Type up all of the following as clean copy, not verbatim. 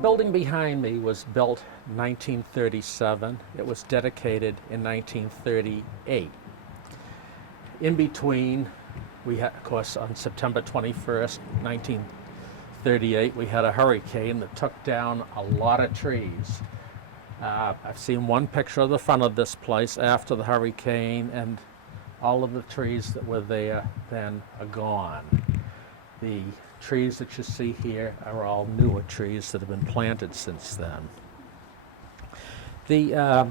building behind me was built in 1937. It was dedicated in 1938. In between, we had, of course, on September 21st, 1938, we had a hurricane that took down a lot of trees. I've seen one picture of the front of this place after the hurricane, and all of the trees that were there then are gone. The trees that you see here are all newer trees that have been planted since then. The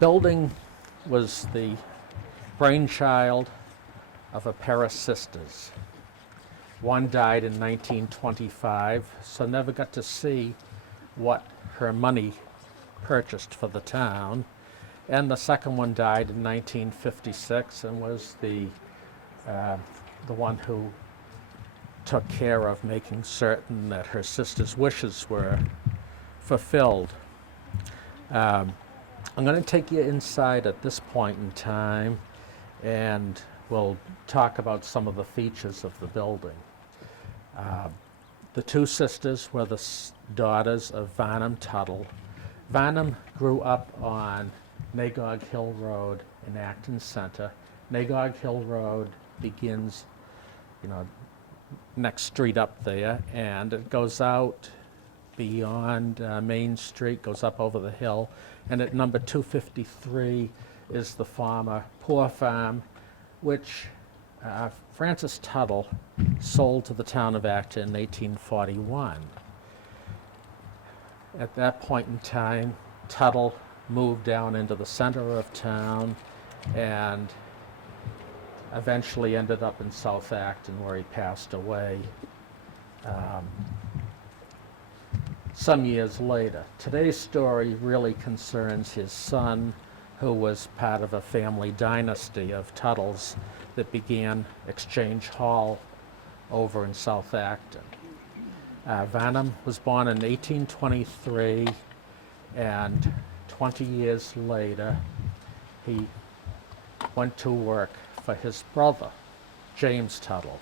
building was the brainchild of a pair of sisters. One died in 1925, so never got to see what her money purchased for the town. And the second one died in 1956 and was the one who took care of making certain that her sister's wishes were fulfilled. I'm going to take you inside at this point in time, and we'll talk about some of the features of the building. The two sisters were the daughters of Varnum Tuttle. Varnum grew up on Nagog Hill Road in Acton Center. Nagog Hill Road begins, next street up there, and it goes out beyond Main Street, goes up over the hill, and at number 253 is the former Poor Farm, which Francis Tuttle sold to the town of Acton in 1841. At that point in time, Tuttle moved down into the center of town and eventually ended up in South Acton, where he passed away some years later. Today's story really concerns his son, who was part of a family dynasty of Tuttles that began Exchange Hall over in South Acton. Varnum was born in 1823, and 20 years later, he went to work for his brother, James Tuttle.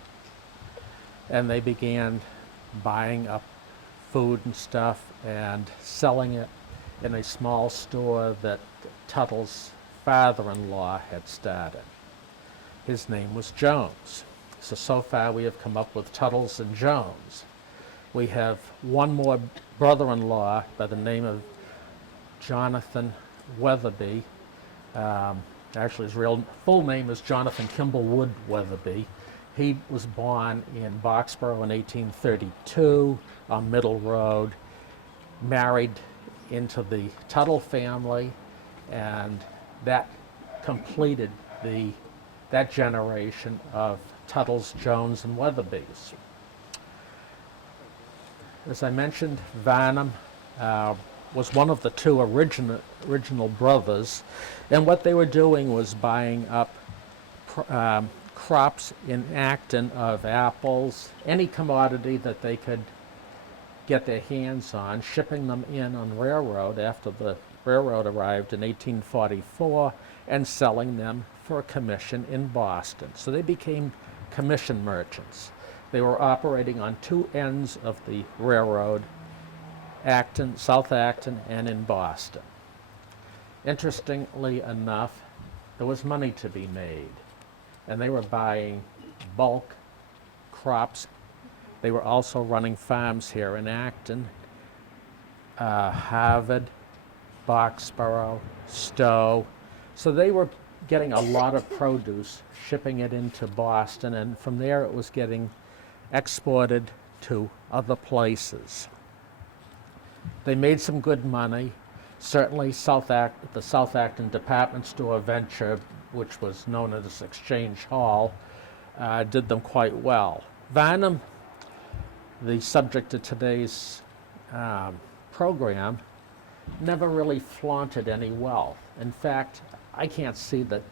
And they began buying up food and stuff and selling it in a small store that Tuttle's father-in-law had started. His name was Jones. So far we have come up with Tuttles and Jones. We have one more brother-in-law by the name of Jonathan Weatherby. Actually, his full name is Jonathan Kimball Wood Weatherby. He was born in Boxborough in 1832 on Middle Road, married into the Tuttle family, and that completed that generation of Tuttles, Jones, and Weatherbys. As I mentioned, Varnum was one of the two original brothers, and what they were doing was buying up crops in Acton of apples, any commodity that they could get their hands on, shipping them in on railroad after the railroad arrived in 1844, and selling them for a commission in Boston. So they became commission merchants. They were operating on two ends of the railroad, Acton, South Acton, and in Boston. Interestingly enough, there was money to be made, and they were buying bulk crops. They were also running farms here in Acton, Harvard, Boxborough, Stowe. So they were getting a lot of produce, shipping it into Boston, and from there it was getting exported to other places. They made some good money. Certainly the South Acton department store venture, which was known as Exchange Hall, did them quite well. Varnum, the subject of today's program, never really flaunted any wealth. In fact, I can't see that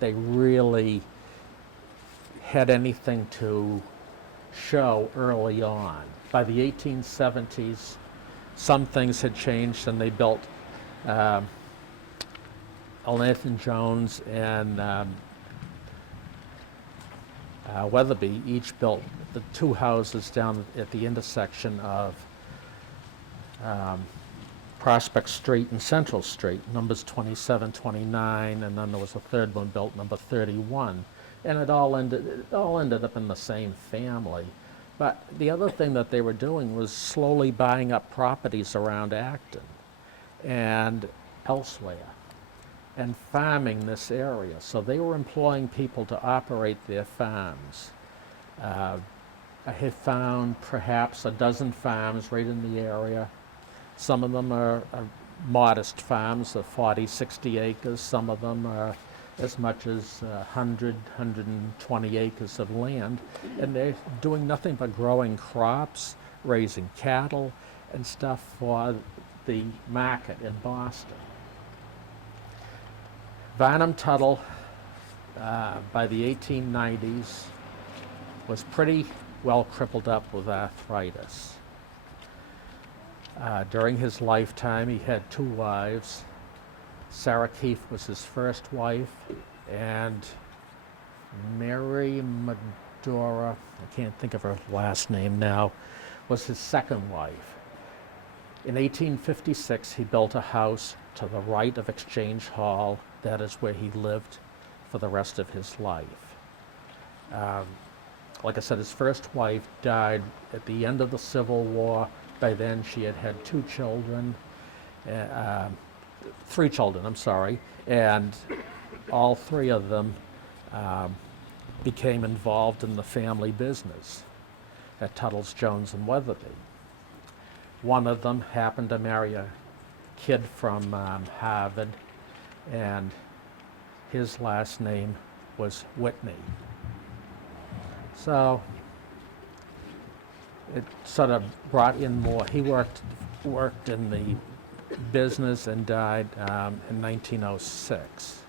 they really had anything to show early on. By the 1870s, some things had changed, and they built Elnathan Jones and Weatherby each built the the two houses down at the intersection of Prospect Street and Central Street, numbers 27, 29, and then there was a third one built, number 31. And it all ended up in the same family. But the other thing that they were doing was slowly buying up properties around Acton and elsewhere and farming this area. So they were employing people to operate their farms. I have found perhaps a dozen farms right in the area. Some of them are modest farms of 40, 60 acres. Some of them are as much as 100, 120 acres of land. And they're doing nothing but growing crops, raising cattle, and stuff for the market in Boston. Varnum Tuttle, by the 1890s, was pretty well crippled up with arthritis. During his lifetime, he had two wives. Sarah Keefe was his first wife, and Mary Medora, I can't think of her last name now, was his second wife. In 1856, he built a house to the right of Exchange Hall. That is where he lived for the rest of his life. Like I said, his first wife died at the end of the Civil War. By then, she had had three children, and all three of them became involved in the family business at Tuttle's, Jones, and Weatherby. One of them happened to marry a kid from Harvard, and his last name was Whitney. So it sort of brought in more. He worked in the business and died in 1906.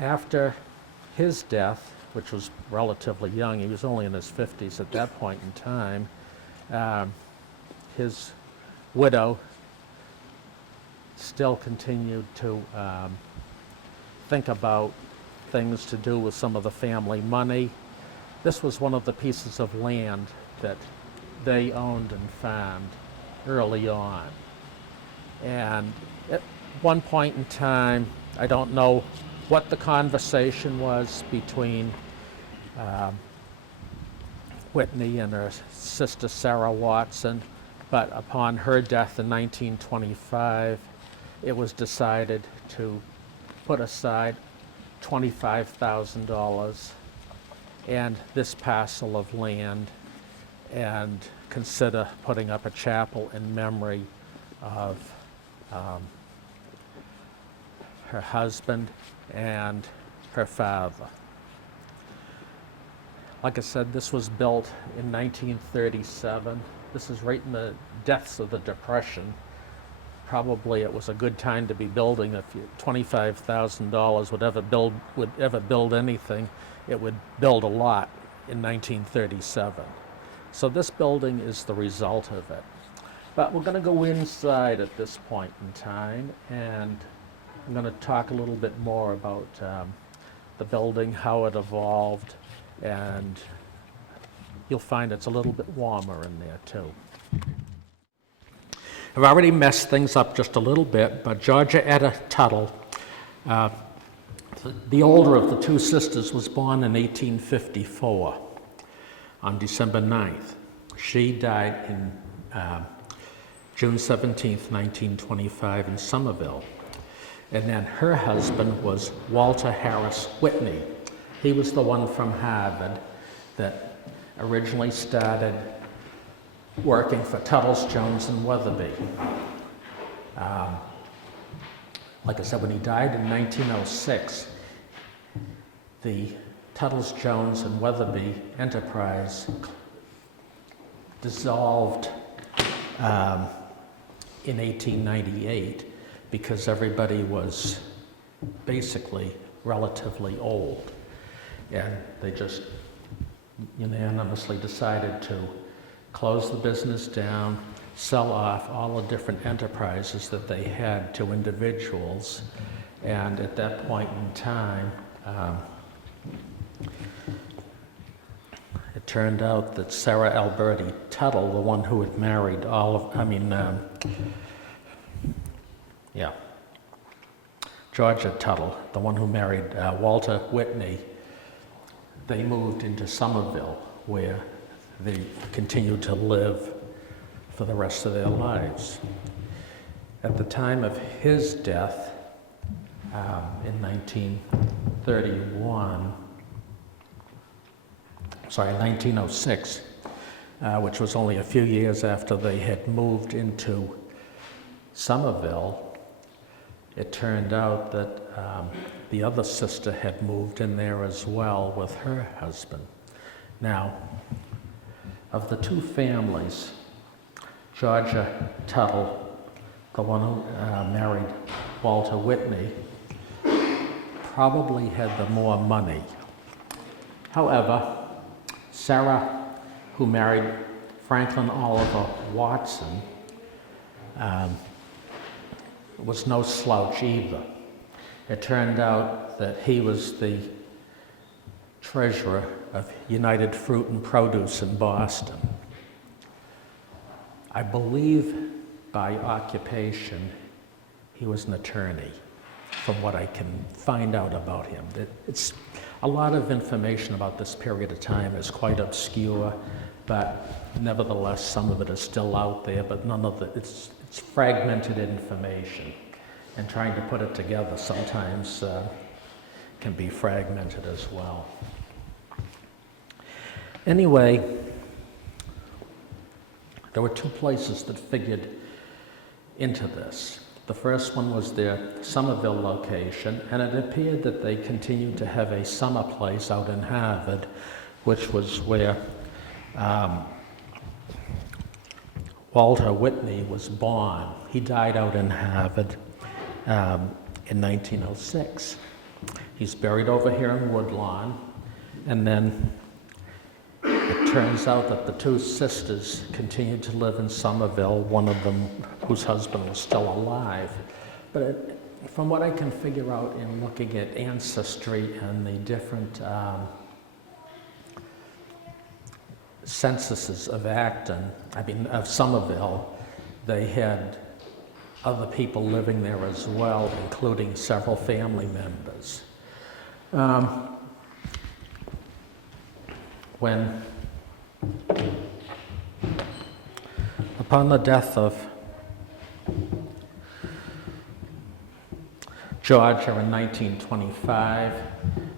After his death, which was relatively young, he was only in his 50s at that point in time, his widow still continued to think about things to do with some of the family money. This was one of the pieces of land that they owned and farmed early on. And at one point in time, I don't know what the conversation was between Whitney and her sister Sarah Watson, but upon her death in 1925, it was decided to put aside $25,000 and this parcel of land and consider putting up a chapel in memory of her husband and her father. Like I said, this was built in 1937. This is right in the depths of the Depression. Probably it was a good time to be building. If $25,000 would ever build anything, it would build a lot in 1937. So this building is the result of it. But we're going to go inside at this point in time, and I'm going to talk a little bit more about the building, how it evolved, and you'll find it's a little bit warmer in there too. I've already messed things up just a little bit, but Georgia Etta Tuttle, the older of the two sisters, was born in 1854 on December 9th. She died in June 17th, 1925 in Somerville. And then her husband was Walter Harris Whitney. He was the one from Harvard that originally started working for Tuttle's, Jones, and Weatherby. Like I said, when he died in 1906, the Tuttle's, Jones, and Weatherby enterprise dissolved in 1898 because everybody was basically relatively old. And they just unanimously decided to close the business down, sell off all the different enterprises that they had to individuals. And at that point in time, turned out that Sarah Alberti Tuttle, the one who had married Georgia Tuttle, the one who married Walter Whitney, they moved into Somerville, where they continued to live for the rest of their lives. At the time of his death, in 1906, which was only a few years after they had moved into Somerville, it turned out that the other sister had moved in there as well with her husband. Now, of the two families, Georgia Tuttle, the one who married Walter Whitney, probably had the more money. However, Sarah, who married Franklin Oliver Watson, was no slouch either. It turned out that he was the treasurer of United Fruit and Produce in Boston. I believe by occupation he was an attorney, from what I can find out about him. It's a lot of information about this period of time is quite obscure, but nevertheless some of it is still out there, but none of it, it's fragmented information, and trying to put it together sometimes can be fragmented as well. Anyway, there were two places that figured into this. The first one was their Somerville location, and it appeared that they continued to have a summer place out in Harvard, which was where Walter Whitney was born. He died out in Harvard in 1906. He's buried over here in Woodlawn, and then it turns out that the two sisters continued to live in Somerville, one of them whose husband was still alive. But from what I can figure out in looking at ancestry and the different censuses of of Somerville, they had other people living there as well, including several family members. Upon the death of Georgia in 1925,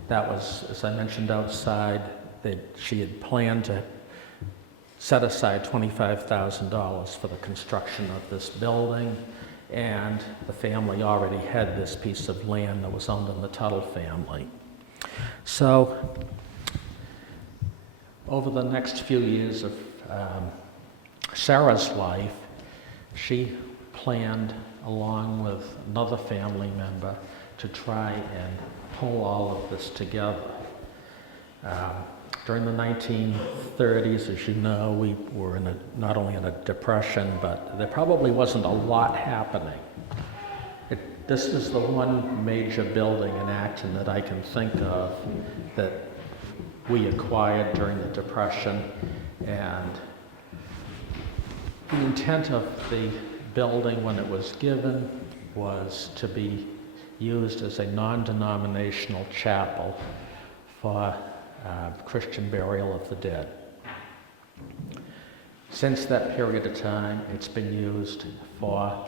that was, as I mentioned outside, that she had planned to set aside $25,000 for the construction of this building, and the family already had this piece of land that was owned in the Tuttle family. So, over the next few years of Sarah's life, she planned, along with another family member, to try and pull all of this together. During the 1930s, as you know, we were not only in a depression, but there probably wasn't a lot happening. This is the one major building in Acton that I can think of that we acquired during the Depression, and the intent of the building when it was given was to be used as a non-denominational chapel for Christian burial of the dead. Since that period of time, it's been used for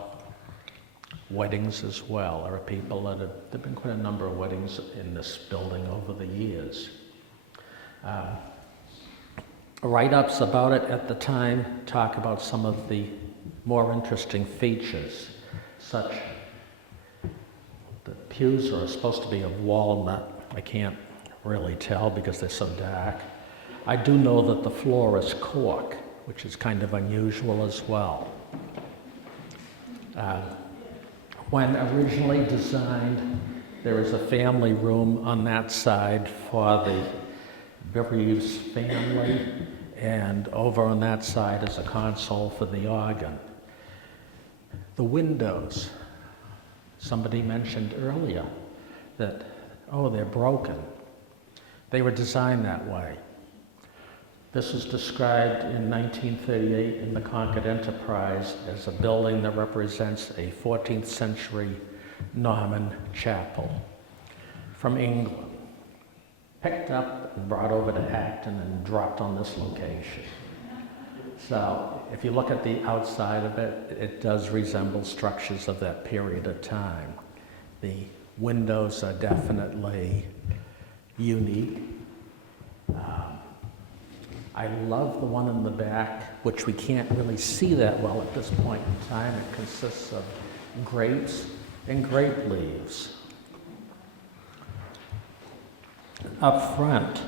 weddings as well. There are people that there've been quite a number of weddings in this building over the years. Write-ups about it at the time talk about some of the more interesting features, such the pews are supposed to be of walnut. I can't really tell because they're so dark. I do know that the floor is cork, which is kind of unusual as well. When originally designed, there is a family room on that side for the Bereaves family, and over on that side is a console for the organ. The windows, somebody mentioned earlier that, they're broken. They were designed that way. This was described in 1938 in the Concord Enterprise as a building that represents a 14th century Norman chapel from England, picked up and brought over to Acton and dropped on this location. So if you look at the outside of it, it does resemble structures of that period of time. The windows are definitely unique. I love the one in the back, which we can't really see that well at this point in time. It consists of grapes and grape leaves. Up front,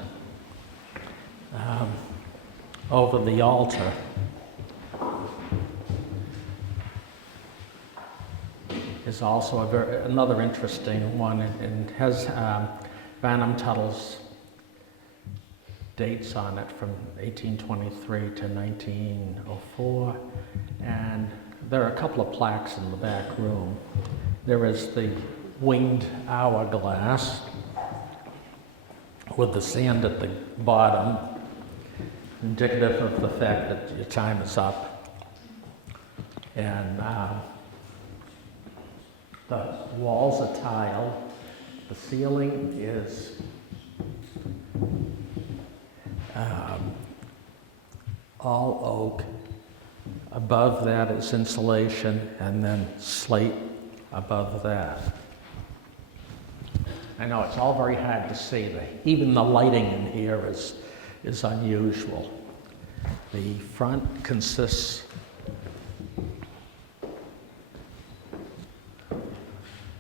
over the altar, is also another interesting one. It has Vanham Tuttle's dates on it from 1823 to 1904, and there are a couple of plaques in the back room. There is the winged hourglass with the sand at the bottom, indicative of the fact that your time is up. And the walls are tiled. The ceiling is all oak. Above that is insulation, and then slate above that. I know it's all very hard to see. Even the lighting in here is unusual. The front consists,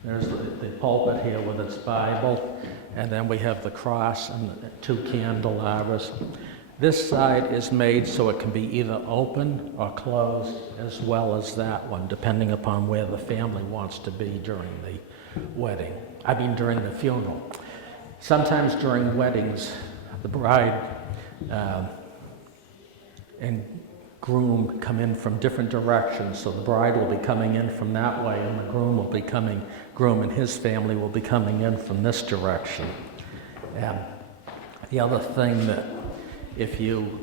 there's the pulpit here with its Bible, and then we have the cross and the two candelabras. This side is made so it can be either open or closed, as well as that one, depending upon where the family wants to be during during the funeral. Sometimes during weddings, the bride and groom come in from different directions, so the bride will be coming in from that way, and the groom and his family will be coming in from this direction. And the other thing, that if you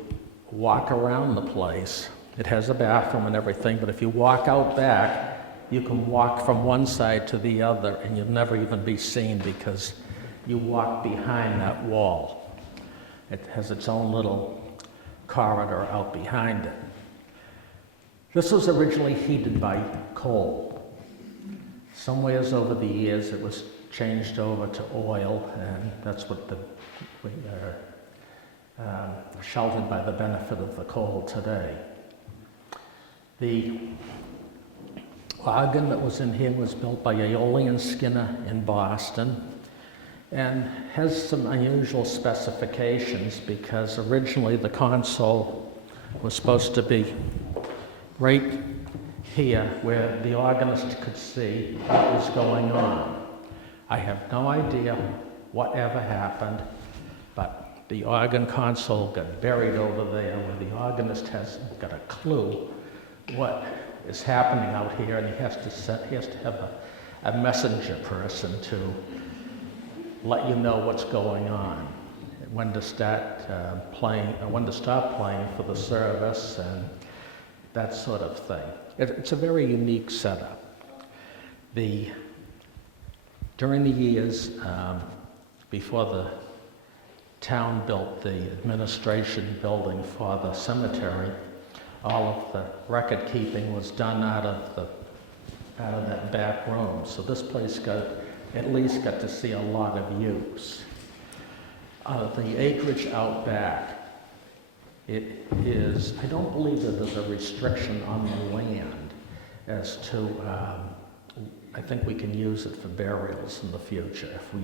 walk around the place, it has a bathroom and everything, but if you walk out back, you can walk from one side to the other and you'll never even be seen because you walk behind that wall. It has its own little corridor out behind it. This was originally heated by coal. Somewheres over the years it was changed over to oil, and that's what we are sheltered by the benefit of the coal today. The organ that was in here was built by Aeolian Skinner in Boston, and has some unusual specifications because originally the console was supposed to be right here where the organist could see what was going on. I have no idea whatever happened, but the organ console got buried over there where the organist hasn't got a clue what is happening out here, and he has to have a messenger person to let you know what's going on, when to start playing, or when to stop playing for the service, and that sort of thing. It's a very unique setup. During the years before the town built the administration building for the cemetery, all of the record keeping was done out of that back room. So this place at least got to see a lot of use. The acreage out back, I don't believe that there's a restriction on the land as to, I think we can use it for burials in the future if we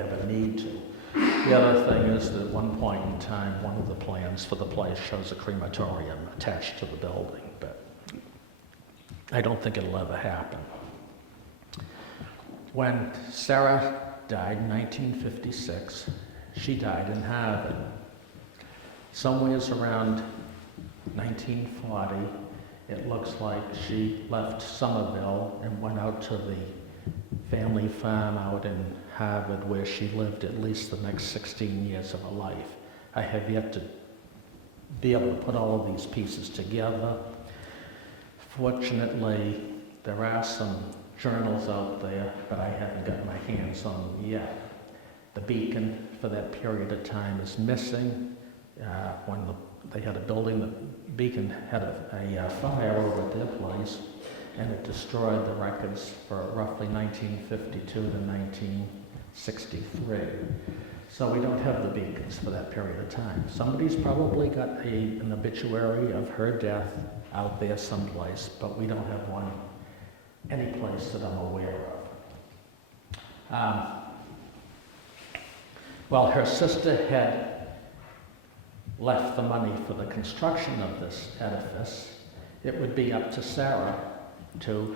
ever need to. The other thing is that at one point in time, one of the plans for the place shows a crematorium attached to the building, but I don't think it'll ever happen. When Sarah died in 1956, she died in Harvard. Somewhere around 1940, it looks like she left Somerville and went out to the family farm out in Harvard, where she lived at least the next 16 years of her life. I have yet to be able to put all of these pieces together. Fortunately, there are some journals out there, but I haven't got my hands on them yet. The beacon for that period of time is missing. When they had a building, the beacon had a fire over at their place, and it destroyed the records for roughly 1952 to 1963. So we don't have the beacons for that period of time. Somebody's probably got an obituary of her death out there someplace, but we don't have one any place that I'm aware of. Well, her sister had left the money for the construction of this edifice. It would be up to Sarah to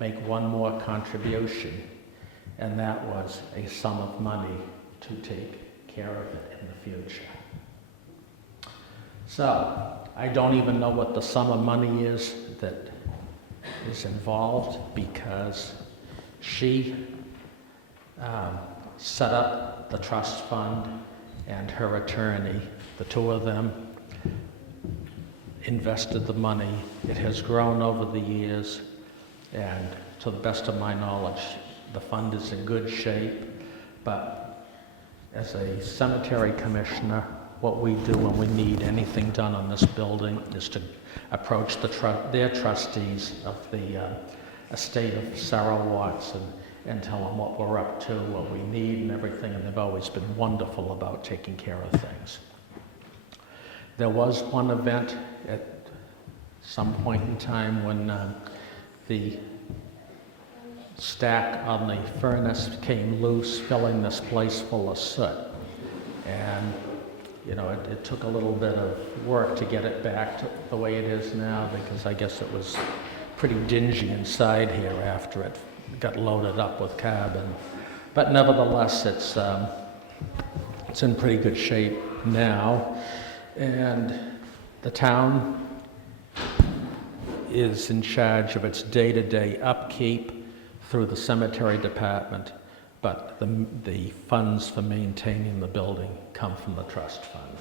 make one more contribution, and that was a sum of money to take care of it in the future. So, I don't even know what the sum of money is that is involved, because she set up the trust fund, and her attorney, the two of them, invested the money. It has grown over the years, and to the best of my knowledge, the fund is in good shape. But as a cemetery commissioner, what we do when we need anything done on this building is to approach their trustees of the estate of Sarah Watson and tell them what we're up to, what we need and everything, and they've always been wonderful about taking care of things. There was one event at some point in time when the stack on the furnace came loose, filling this place full of soot. And you know, it took a little bit of work to get it back to the way it is now, because I guess it was pretty dingy inside here after it got loaded up with carbon. But nevertheless, it's in pretty good shape now. And the town is in charge of its day-to-day upkeep through the cemetery department, but the funds for maintaining the building come from the trust fund.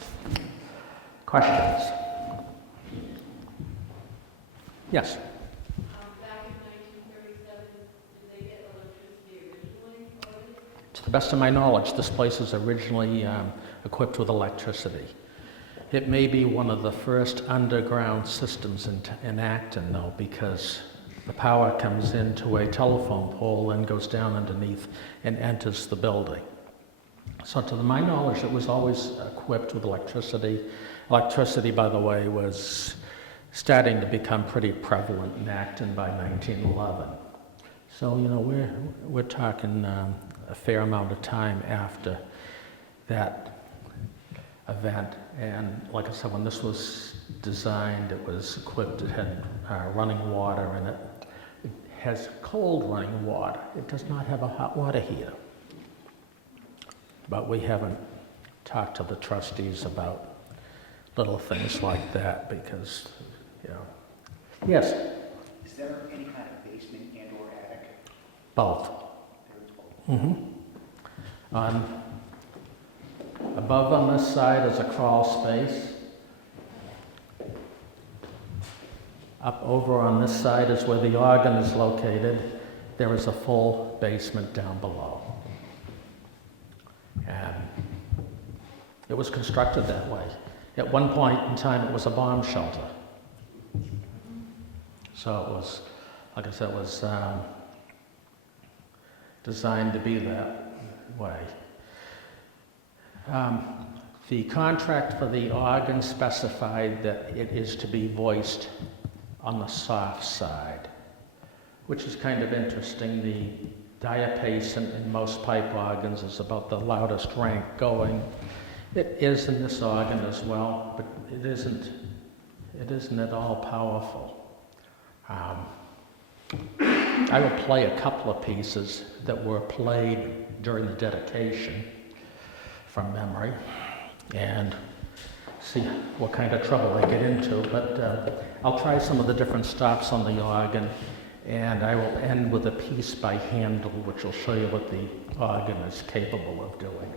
Questions? Yes? Back in 1937, did they get electricity originally? To the best of my knowledge, this place is originally equipped with electricity. It may be one of the first underground systems in Acton, though, because the power comes into a telephone pole and goes down underneath and enters the building. So to my knowledge, it was always equipped with electricity. Electricity, by the way, was starting to become pretty prevalent in Acton by 1911. So, you know, we're talking a fair amount of time after that event. And like I said, when this was designed, it was equipped, it had running water in it. It has cold running water. It does not have a hot water heater. But we haven't talked to the trustees about little things like that because, you know. Yes? Is there any kind of basement and or attic? Both. Mm-hmm. Above on this side is a crawl space. Up over on this side is where the organ is located. There is a full basement down below. And it was constructed that way. At one point in time, it was a bomb shelter. So it was, like I said, it was designed to be that way. The contract for the organ specified that it is to be voiced on the soft side, which is kind of interesting. The diapason in most pipe organs is about the loudest rank going. It is in this organ as well, but it isn't at all powerful. I will play a couple of pieces that were played during the dedication from memory and see what kind of trouble I get into. But I'll try some of the different stops on the organ, and I will end with a piece by Handel, which will show you what the organ is capable of doing.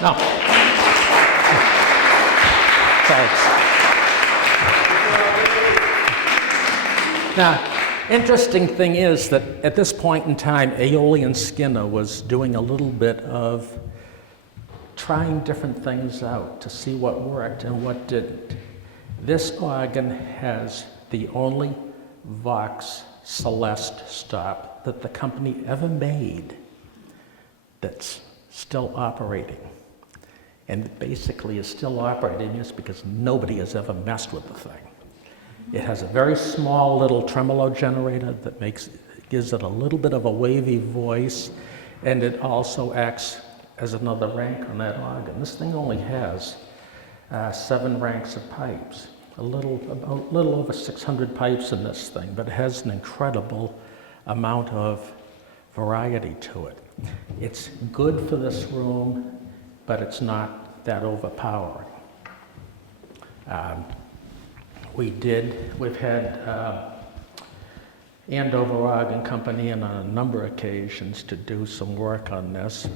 No. Thanks. Now, interesting thing is that at this point in time, Aeolian Skinner was doing a little bit of trying different things out to see what worked and what didn't. This organ has the only Vox Celeste stop that the company ever made that's still operating. And it basically is still operating just because nobody has ever messed with the thing. It has a very small little tremolo generator that gives it a little bit of a wavy voice, and it also acts as another rank on that organ. This thing only has 7 ranks of pipes, a little over 600 pipes in this thing, but it has an incredible amount of variety to it. It's good for this room, but it's not that overpowering. We've had Andover Organ Company in on a number of occasions to do some work on this,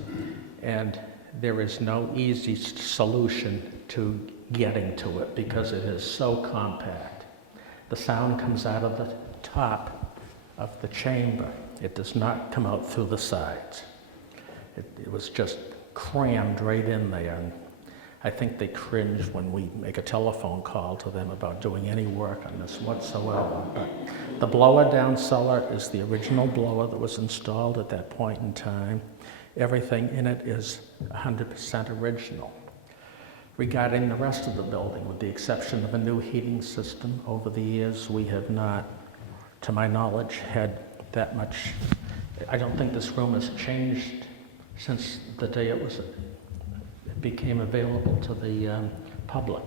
and there is no easy solution to getting to it because it is so compact. The sound comes out of the top of the chamber. It does not come out through the sides. It was just crammed right in there, and I think they cringe when we make a telephone call to them about doing any work on this whatsoever. But the blower down cellar is the original blower that was installed at that point in time. Everything in it is 100% original. Regarding the rest of the building, with the exception of a new heating system, over the years we have not, to my knowledge, had that much. I don't think this room has changed since the day it became available to the public.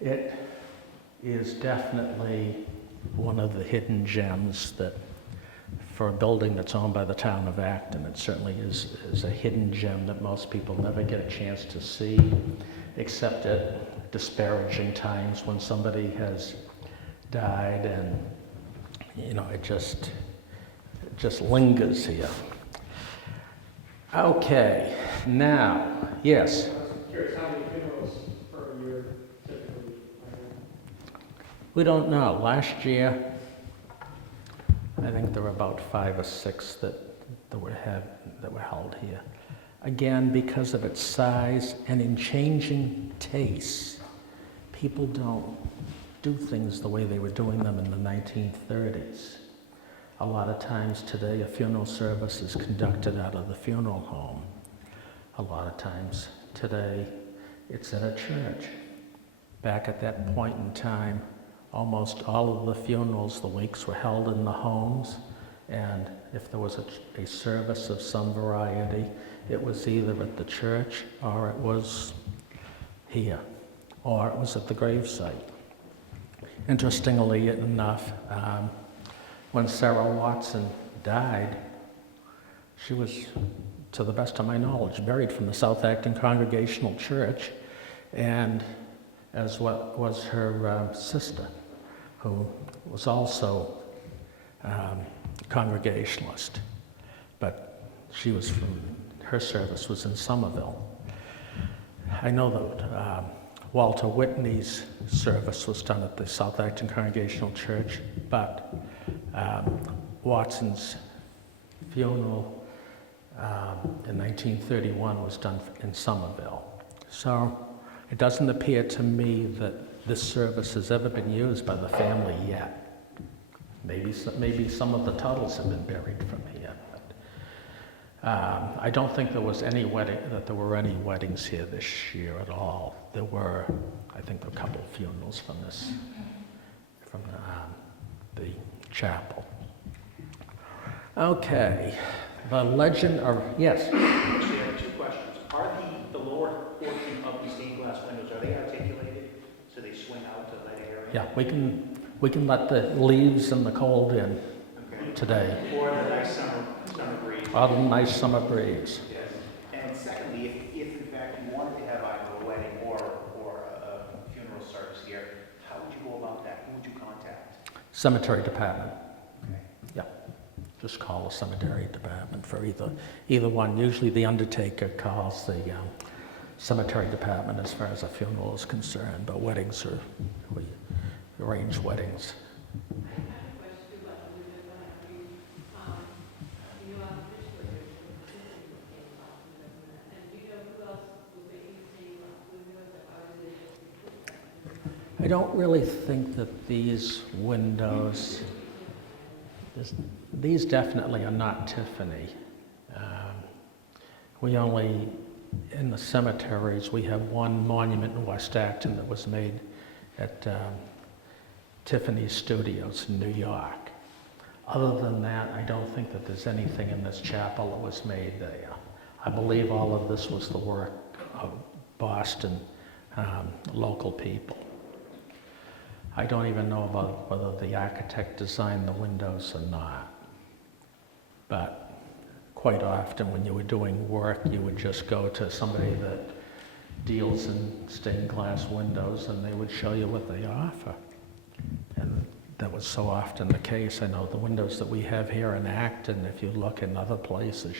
It is definitely one of the hidden gems that, for a building that's owned by the town of Acton, it certainly is a hidden gem that most people never get a chance to see, except at disparaging times when somebody has died, and it just lingers here. Okay, now, yes. I was curious how many funerals per year typically? We don't know. Last year, I think there were about 5 or 6 that were held here. Again, because of its size and in changing tastes, people don't do things the way they were doing them in the 1930s. A lot of times today, a funeral service is conducted out of the funeral home. A lot of times today, it's in a church. Back at that point in time, almost all of the funerals, the wakes were held in the homes, and if there was a service of some variety, it was either at the church, or it was here, or it was at the gravesite. Interestingly enough, when Sarah Watson died, she was, to the best of my knowledge, buried from the South Acton Congregational Church, and as what was her sister, who was also Congregationalist, but her service was in Somerville. I know that Walter Whitney's service was done at the South Acton Congregational Church, but Watson's funeral in 1931 was done in Somerville. So it doesn't appear to me that this service has ever been used by the family yet. Maybe some of the Tuttles have been buried from here. But I don't think there were any weddings here this year at all. There were, I think, a couple of funerals from the chapel. Okay, the legend of, yes? Actually, I have 2 questions. Are the lower portion of the stained glass windows, are they articulated so they swing out to that area? Yeah, we can let the leaves and the cold in today. Or the nice summer breeze? Or the nice summer breeze. Yes. And secondly, if in fact you wanted to have either a wedding or a funeral service here, how would you go about that? Who would you contact? Cemetery department. Okay. Yeah, just call the cemetery department for either one. Usually the undertaker calls the cemetery department as far as a funeral is concerned, but weddings we arrange weddings. I don't really think that these windows, these definitely are not Tiffany. We only, in the cemeteries, we have one monument in West Acton that was made at Tiffany's Studios in New York. Other than that, I don't think that there's anything in this chapel that was made there. I believe all of this was the work of Boston local people. I don't even know about whether the architect designed the windows or not. But quite often when you were doing work, you would just go to somebody that deals in stained glass windows and they would show you what they offer. And that was so often the case. I know the windows that we have here in Acton, if you look in other places,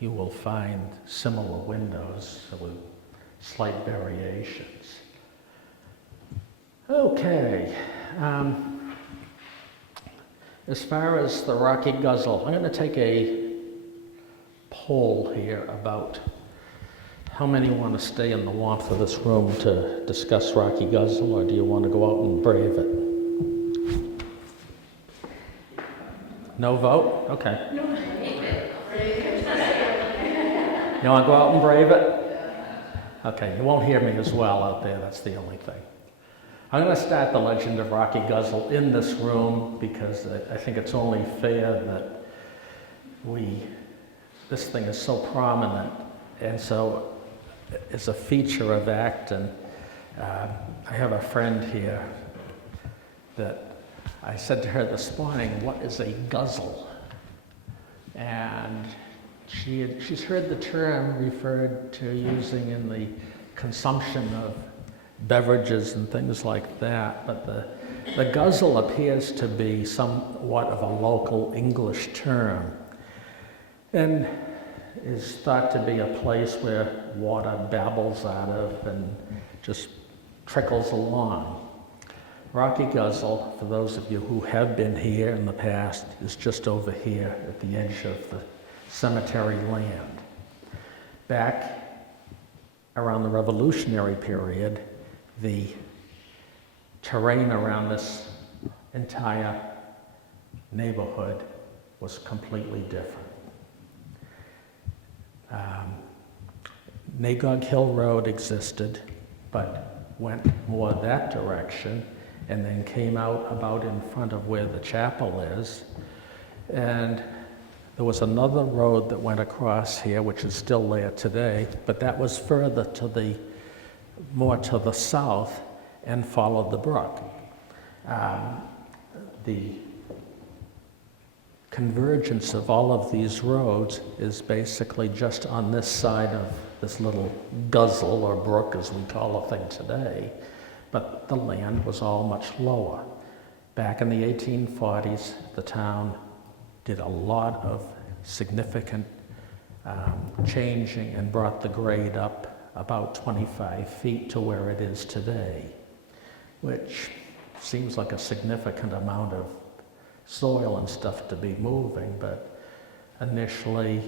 you will find similar windows with slight variations. Okay, as far as the Rocky Guzzle, I'm going to take a poll here about how many want to stay in the warmth of this room to discuss Rocky Guzzle, or do you want to go out and brave it? No vote? Okay. You want to go out and brave it? Okay, you won't hear me as well out there, that's the only thing. I'm going to start the legend of Rocky Guzzle in this room because I think it's only fair that this thing is so prominent and so it's a feature of Acton. I have a friend here that I said to her this morning, what is a guzzle? And she's heard the term referred to using in the consumption of beverages and things like that, but the guzzle appears to be somewhat of a local English term and is thought to be a place where water babbles out of and just trickles along. Rocky Guzzle, for those of you who have been here in the past, is just over here at the edge of the cemetery land. Back around the Revolutionary period, the terrain around this entire neighborhood was completely different. Nagog Hill Road existed, but went more that direction and then came out about in front of where the chapel is. And there was another road that went across here, which is still there today, but that was further more to the south and followed the brook. The convergence of all of these roads is basically just on this side of this little guzzle or brook, as we call the thing today, but the land was all much lower. Back in the 1840s, the town did a lot of significant changing and brought the grade up about 25 feet to where it is today, which seems like a significant amount of soil and stuff to be moving, but initially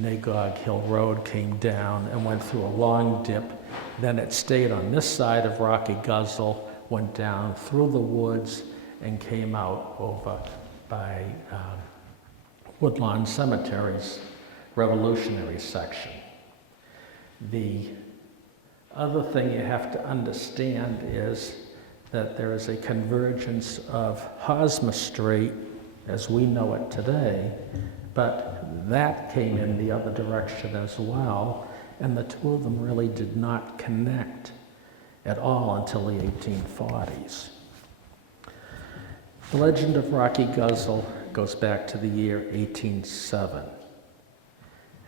Nagog Hill Road came down and went through a long dip. Then it stayed on this side of Rocky Guzzle, went down through the woods and came out over by Woodlawn Cemetery's Revolutionary section. The other thing you have to understand is that there is a convergence of Hosmer Street as we know it today, but that came in the other direction as well, and the two of them really did not connect at all until the 1840s. The legend of Rocky Guzzle goes back to the year 1807.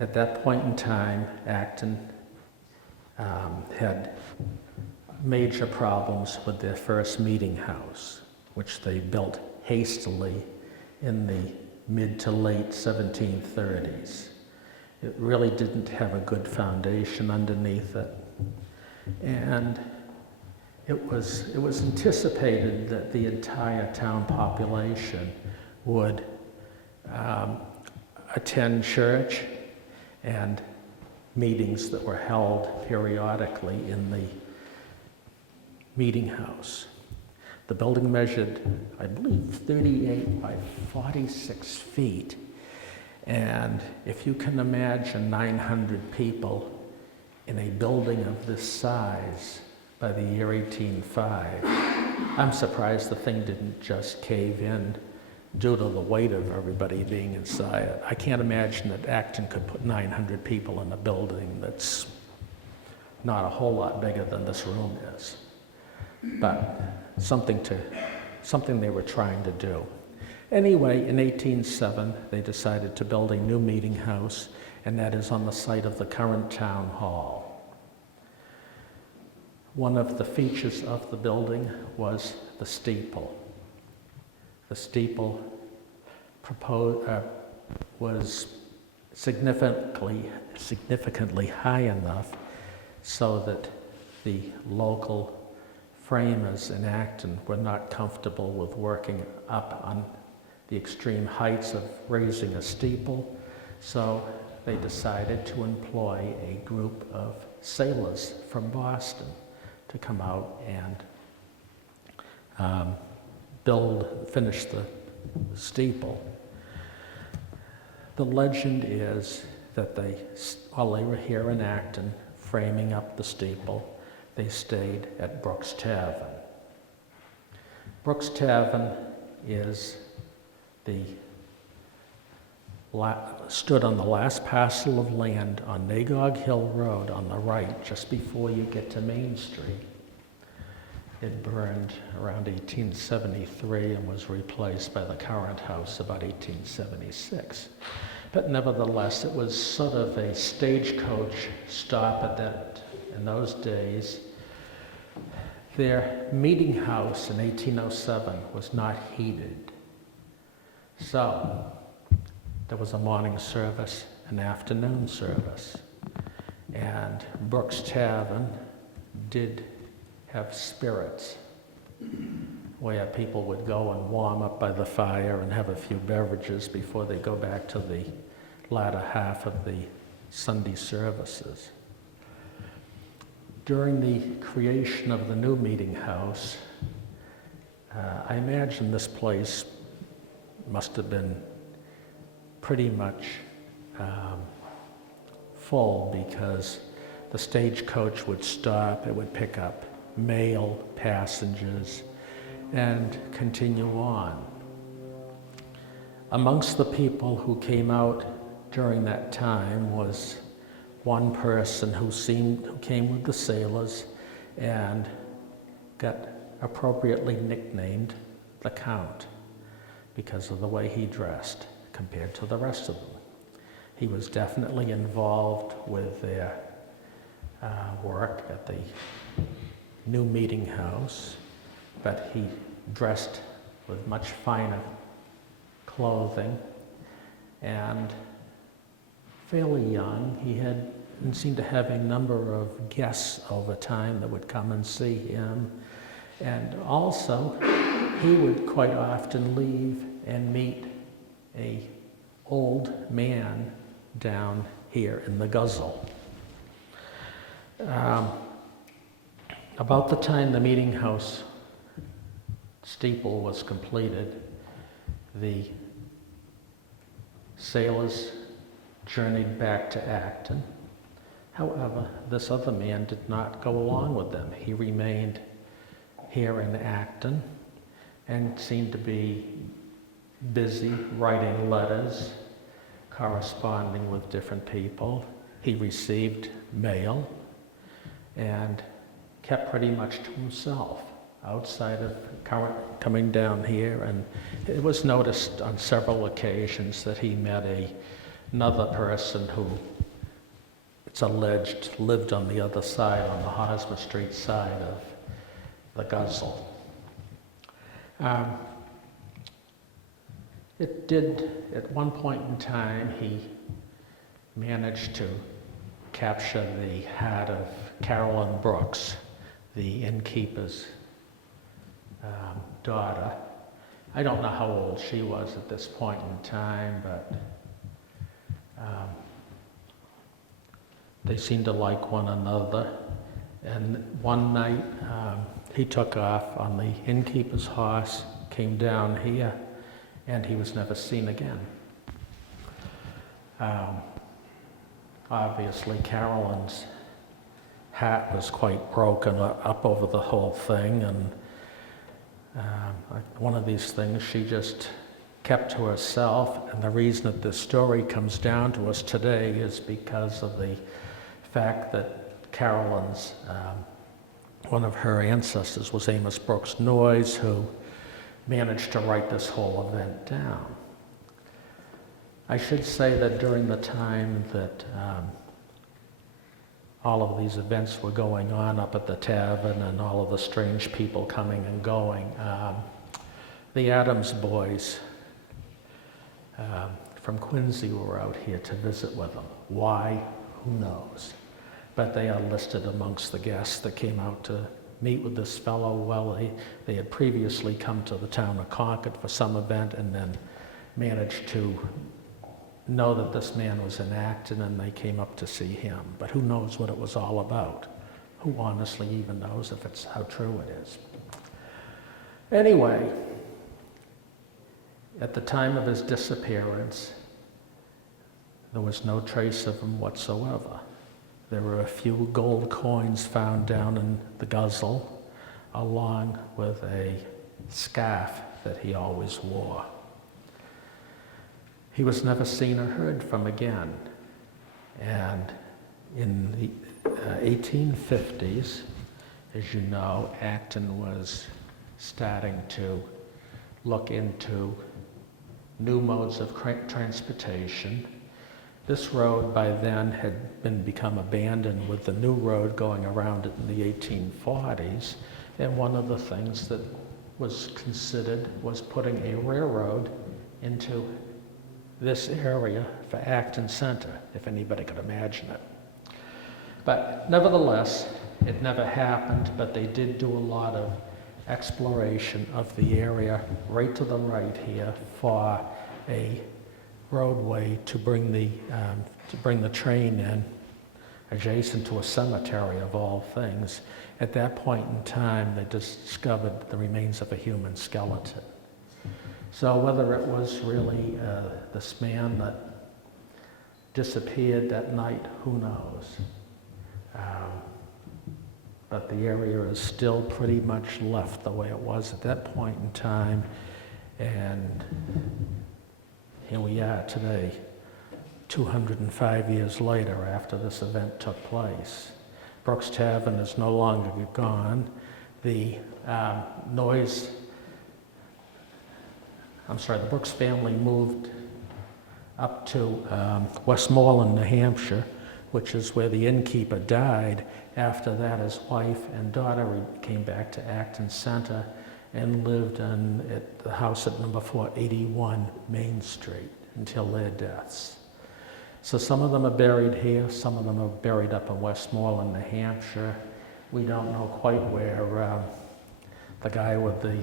At that point in time, Acton had major problems with their first meeting house, which they built hastily in the mid to late 1730s. It really didn't have a good foundation underneath it. And it was anticipated that the entire town population would attend church and meetings that were held periodically in the meeting house. The building measured, I believe, 38 by 46 feet. And if you can imagine 900 people in a building of this size by the year 1805, I'm surprised the thing didn't just cave in due to the weight of everybody being inside it. I can't imagine that Acton could put 900 people in a building that's not a whole lot bigger than this room is. But something they were trying to do. Anyway, in 1807, they decided to build a new meeting house, and that is on the site of the current town hall. One of the features of the building was the steeple. The steeple was significantly high enough so that the local framers in Acton were not comfortable with working up on the extreme heights of raising a steeple, so they decided to employ a group of sailors from Boston to come out and finish the steeple. The legend is that while they were here in Acton framing up the steeple, they stayed at Brooks Tavern. Brooks Tavern stood on the last parcel of land on Nagog Hill Road on the right, just before you get to Main Street. It burned around 1873 and was replaced by the current house about 1876. But nevertheless, it was sort of a stagecoach stop in those days. Their meeting house in 1807 was not heated. So there was a morning service, an afternoon service, and Brooks Tavern did have spirits where people would go and warm up by the fire and have a few beverages before they go back to the latter half of the Sunday services. During the creation of the new meeting house, I imagine this place must have been pretty much full, because the stagecoach would stop, it would pick up mail passengers and continue on. Amongst the people who came out during that time was one person who came with the sailors and got appropriately nicknamed the Count because of the way he dressed compared to the rest of them. He was definitely involved with their work at the new meeting house, but he dressed with much finer clothing and fairly young. He seemed to have a number of guests over time that would come and see him. And also, he would quite often leave and meet an old man down here in the Guzzle. About the time the meeting house steeple was completed, the sailors journeyed back to Acton. However, this other man did not go along with them. He remained here in Acton and seemed to be busy writing letters, corresponding with different people. He received mail and kept pretty much to himself outside of coming down here. And it was noticed on several occasions that he met another person who, it's alleged, lived on the other side, on the Hosmer Street side of the Guzzle. It did, at one point in time, he managed to capture the heart of Carolyn Brooks, the innkeeper's daughter. I don't know how old she was at this point in time, but they seemed to like one another. And one night, he took off on the innkeeper's horse, came down here, and he was never seen again. Obviously, Carolyn's heart was quite broken up over the whole thing, and one of these things she just kept to herself. And the reason that this story comes down to us today is because of the fact that Carolyn's, one of her ancestors was Amos Brooks Noyes, who managed to write this whole event down. I should say that during the time that all of these events were going on up at the tavern and all of the strange people coming and going, the Adams boys from Quincy were out here to visit with them. Why? Who knows? But they are listed amongst the guests that came out to meet with this fellow. Well, they had previously come to the town of Concord for some event and then managed to know that this man was in Acton, and they came up to see him. But who knows what it was all about? Who honestly even knows if it's how true it is? Anyway, at the time of his disappearance, there was no trace of him whatsoever. There were a few gold coins found down in the Guzzle, along with a scarf that he always wore. He was never seen or heard from again. And in the 1850s, as you know, Acton was starting to look into new modes of transportation. This road by then had become abandoned, with the new road going around it in the 1840s. And one of the things that was considered was putting a railroad into this area for Acton Center, if anybody could imagine it. But nevertheless, it never happened, but they did do a lot of exploration of the area right to the right here for a roadway to bring the train in, adjacent to a cemetery of all things. At that point in time, they discovered the remains of a human skeleton. So whether it was really this man that disappeared that night, who knows? But the area is still pretty much left the way it was at that point in time. And here we are today, 205 years later after this event took place. Brooks Tavern is no longer gone. The the Brooks family moved up to Westmoreland, New Hampshire, which is where the innkeeper died. After that, his wife and daughter came back to Acton Center and lived at the house at number 481 Main Street until their deaths. So some of them are buried here, some of them are buried up in Westmoreland, New Hampshire. We don't know quite where the guy with the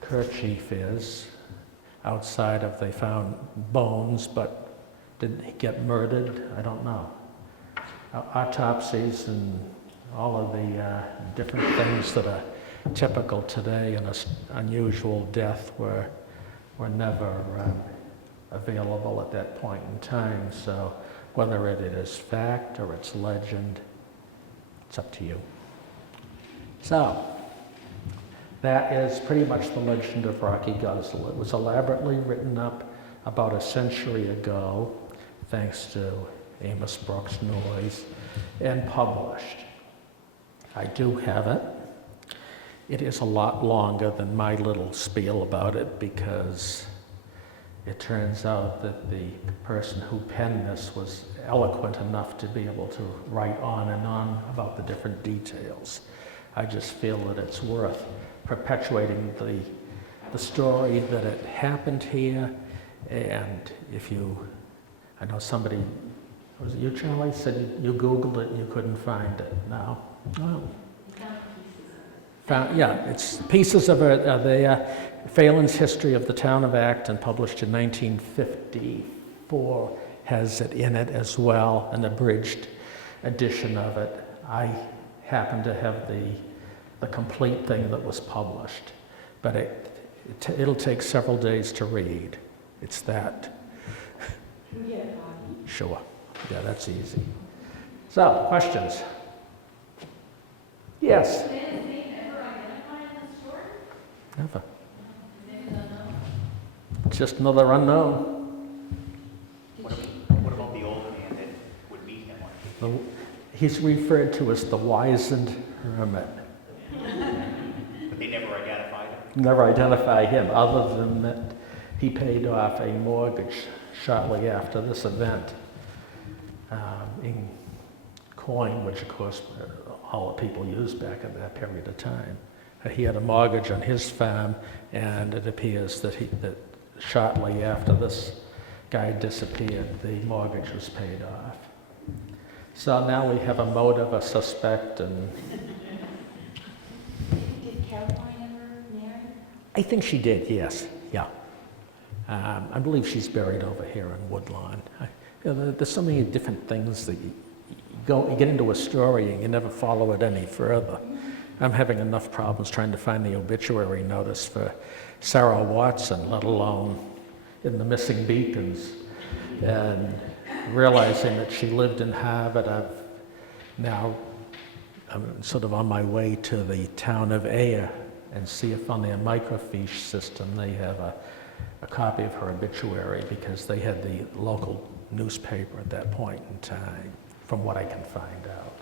kerchief is. Outside of, they found bones, but did he get murdered? I don't know. Autopsies and all of the different things that are typical today in an unusual death were never available at that point in time. So whether it is fact or it's legend, it's up to you. So that is pretty much the legend of Rocky Guzzle. It was elaborately written up about a century ago, thanks to Amos Brooks Noyes, and published. I do have it. It is a lot longer than my little spiel about it, because it turns out that the person who penned this was eloquent enough to be able to write on and on about the different details. I just feel that it's worth perpetuating the the story that it happened here, and if you, I know somebody, was it you, Charlie, said you Googled it and you couldn't find it. No? Oh. Yeah, it's pieces of it are there. Phelan's History of the Town of Acton, published in 1954, has it in it as well, an abridged edition of it. I happen to have the complete thing that was published, but it'll take several days to read. It's that. Can we get a copy? Sure. Yeah, that's easy. So, questions? Yes? Is his name ever identified in the story? Never. His name is unknown. It's just another unknown. What about the old man that would meet him on He's referred to as the wizened hermit. But they never identified him? Never identify him, other than that he paid off a mortgage shortly after this event in coin, which of course all the people used back at that period of time. He had a mortgage on his farm, and it appears that shortly after this guy disappeared, the mortgage was paid off. So now we have a motive, a suspect, and Did Caroline ever marry? I think she did, yes, yeah. I believe she's buried over here in Woodlawn. There's so many different things that you get into a story and you never follow it any further. I'm having enough problems trying to find the obituary notice for Sarah Watson, let alone in the Missing Beacons. And realizing that she lived in Harvard, I'm sort of on my way to the town of Ayer and see if on their microfiche system they have a copy of her obituary, because they had the local newspaper at that point in time, from what I can find out.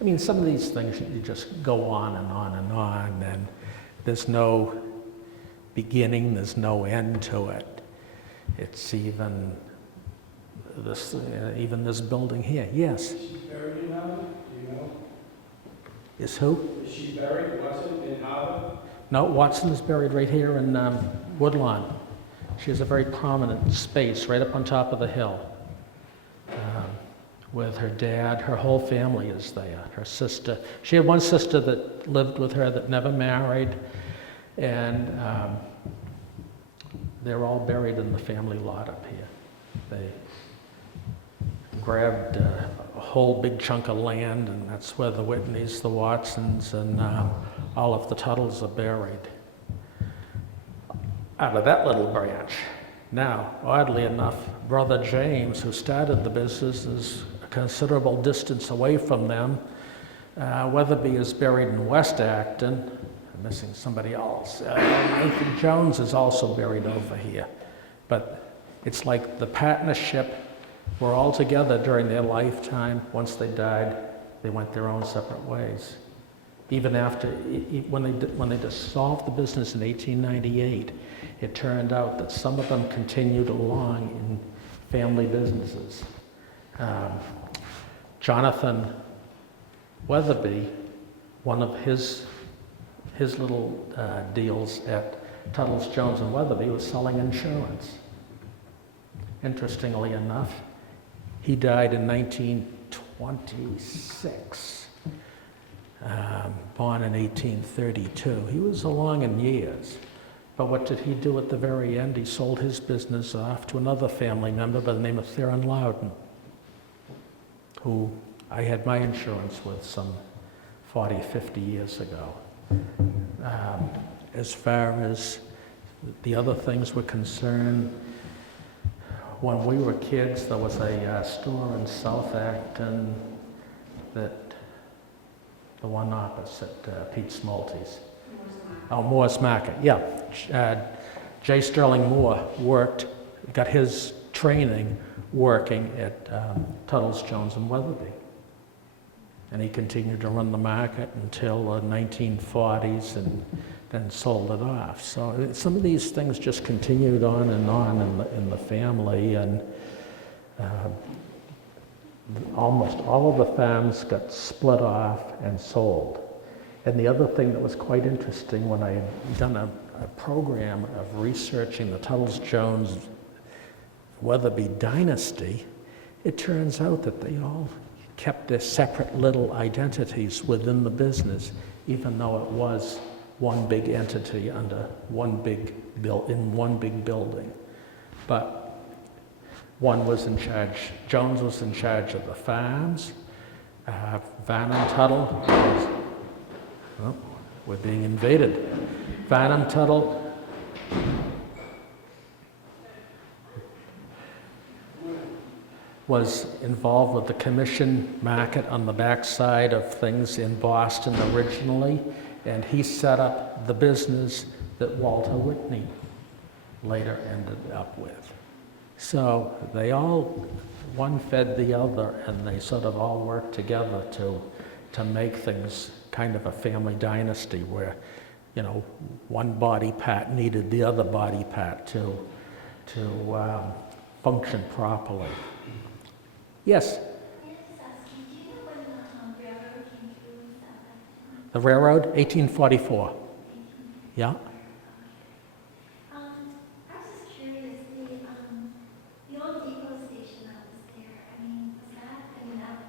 I mean, some of these things you just go on and on and on, and there's no beginning, there's no end to it. It's even this building here. Yes? Is she buried in Harvard? Do you know? Is who? Is she buried, Watson, in Harvard? No, Watson is buried right here in Woodlawn. She has a very prominent space right up on top of the hill with her dad. Her whole family is there. Her sister. She had one sister that lived with her that never married, and they're all buried in the family lot up here. They grabbed a whole big chunk of land, and that's where the Whitneys, the Watsons, and all of the Tuttles are buried. Out of that little branch. Now, oddly enough, Brother James, who started the business, is a considerable distance away from them. Weatherby is buried in West Acton. I'm missing somebody else. Nathan Jones is also buried over here. But it's like the partnership were all together during their lifetime. Once they died, they went their own separate ways. Even after, when they dissolved the business in 1898, it turned out that some of them continued along in family businesses. Jonathan Weatherby, one of his little deals at Tuttles, Jones and Weatherby was selling insurance. Interestingly enough, he died in 1926. Born in 1832. He was along in years, but what did he do at the very end? He sold his business off to another family member by the name of Theron Loudon, who I had my insurance with some 40, 50 years ago. As far as the other things were concerned, when we were kids, there was a store in South Acton that the one opposite Pete Smolty's. Moore's Market, yeah. J. Sterling Moore got his training working at Tuttles, Jones and Weatherby. And he continued to run the market until the 1940s and then sold it off. So some of these things just continued on in the family, and almost all of the farms got split off and sold. And the other thing that was quite interesting, when I had done a program of researching the Tuttles-Jones Weatherby dynasty, it turns out that they all kept their separate little identities within the business, even though it was one big entity under one big in one big building. But one was in charge, Jones was in charge of the farms. Van and Tuttle was, oh, we're being invaded. Van and Tuttle was involved with the commission market on the backside of things in Boston originally, and he set up the business that Walter Whitney later ended up with. So they all, one fed the other, and they sort of all worked together to make things kind of a family dynasty where, you know, one body part needed the other body part to function properly. Yes? The railroad, 1844. Yeah? I was just curious, the old depot station that was there, I mean, that came down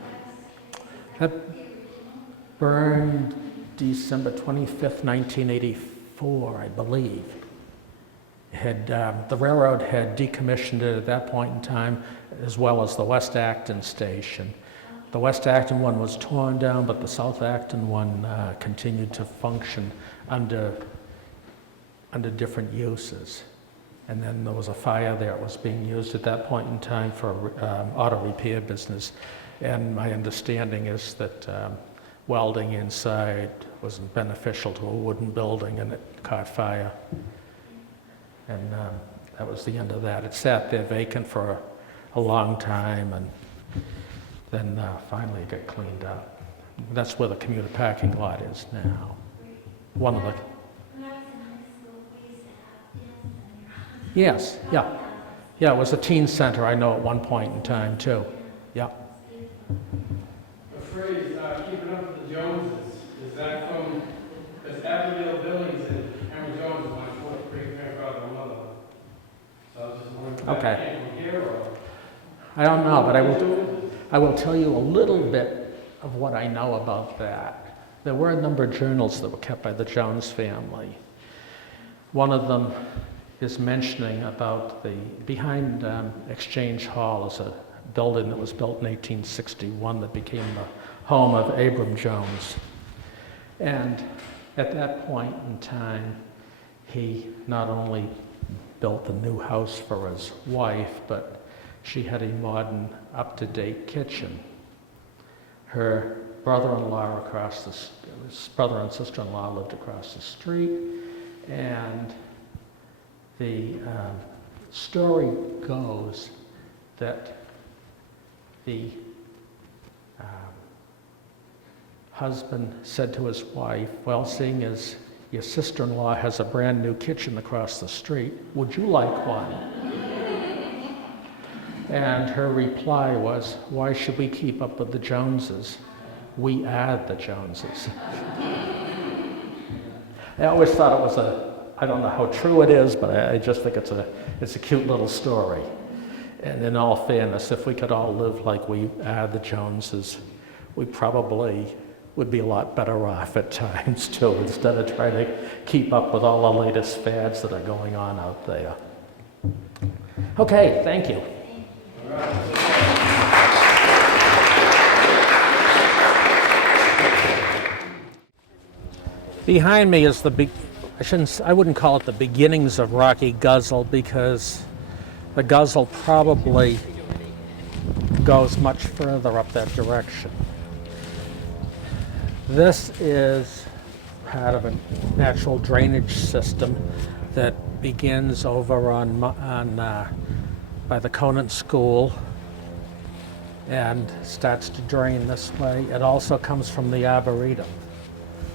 I was curious, That the original? burned December 25th, 1984, I believe. The railroad had decommissioned it at that point in time, as well as the West Acton station. The West Acton one was torn down, but the South Acton one continued to function under different uses. And then there was a fire there. It was being used at that point in time for auto repair business. And my understanding is that welding inside wasn't beneficial to a wooden building, and it caught fire. And that was the end of that. It sat there vacant for a long time, and then finally it got cleaned up. That's where the commuter parking lot is now. One of the... When I was in high school, we used to have dance center. Yes, yeah. Yeah, it was a teen center, I know, at one point in time, too. Yeah. The phrase, keeping up with the Joneses, is that from, because Abigail Billings and Henry Jones is my fourth great-grandfather and mother. So I was just wondering if Okay. that came from here or? I don't know, but I will tell you a little bit of what I know about that. There were a number of journals that were kept by the Jones family. One of them is mentioning about behind Exchange Hall is a building that was built in 1861 that became the home of Abram Jones. And at that point in time, he not only built the new house for his wife, but she had a modern, up-to-date kitchen. Her brother-in-law his brother and sister-in-law lived across the street, and the story goes that the husband said to his wife, well, seeing as your sister-in-law has a brand new kitchen across the street, would you like one? And her reply was, why should we keep up with the Joneses? We are the Joneses. I always thought it was I don't know how true it is, but I just think it's a cute little story. And in all fairness, if we could all live like we are the Joneses, we probably would be a lot better off at times too, instead of trying to keep up with all the latest fads that are going on out there. Okay, thank you. Behind me is I wouldn't call it the beginnings of Rocky Guzzle, because the Guzzle probably goes much further up that direction. This is part of a natural drainage system that begins over by the Conant School and starts to drain this way. It also comes from the Arboretum.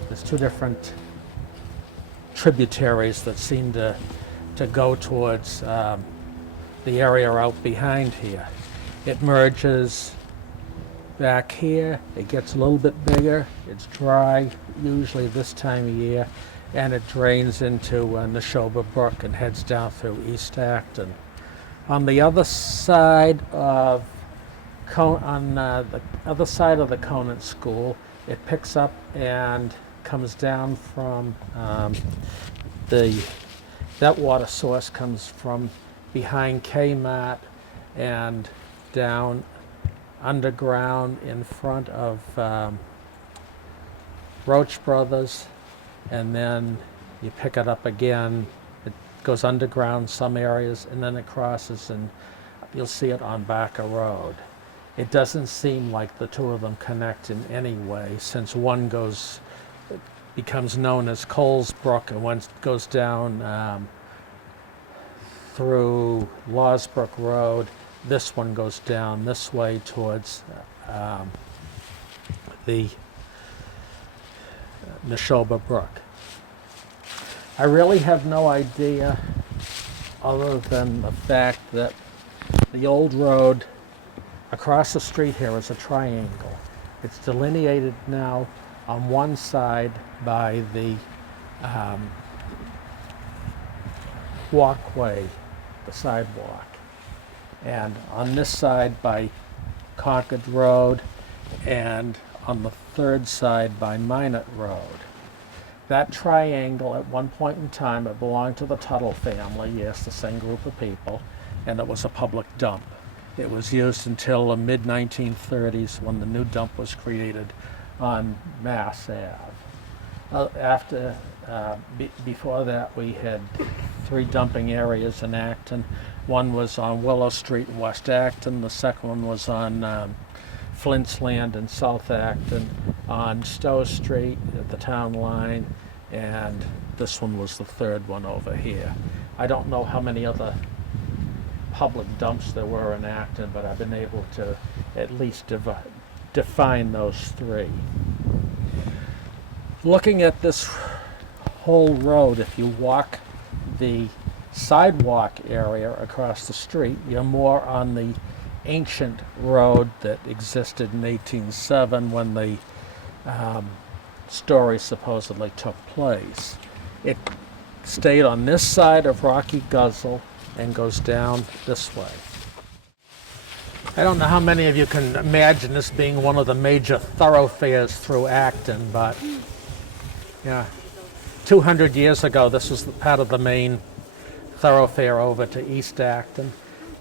There's two different tributaries that seem to go towards the area out behind here. It merges back here, it gets a little bit bigger, it's dry, usually this time of year, and it drains into Neshoba Brook and heads down through East Acton. On the other side of the other side of the Conant School, it picks up and comes down from that water source comes from behind Kmart and down underground in front of Roach Brothers, and then you pick it up again. It goes underground some areas, and then it crosses, and you'll see it on Barker Road. It doesn't seem like the two of them connect in any way, since one becomes known as Coles Brook, and one goes down through Lawsbrook Road. This one goes down this way towards the Neshoba Brook. I really have no idea, other than the fact that the old road across the street here is a triangle. It's delineated now on one side by the walkway, the sidewalk, and on this side by Concord Road, and on the third side by Minot Road. That triangle, at one point in time, it belonged to the Tuttle family, yes, the same group of people, and it was a public dump. It was used until the mid-1930s when the new dump was created on Mass Ave. Before that, we had 3 dumping areas in Acton. One was on Willow Street in West Acton. The second one was on Flint's Land in South Acton, on Stowe Street at the town line, and this one was the third one over here. I don't know how many other public dumps there were in Acton, but I've been able to at least define those 3. Looking at this whole road, if you walk the sidewalk area across the street, you're more on the ancient road that existed in 1807 when the story supposedly took place. It stayed on this side of Rocky Guzzle and goes down this way. I don't know how many of you can imagine this being one of the major thoroughfares through Acton, but yeah, 200 years ago this was part of the main thoroughfare over to East Acton,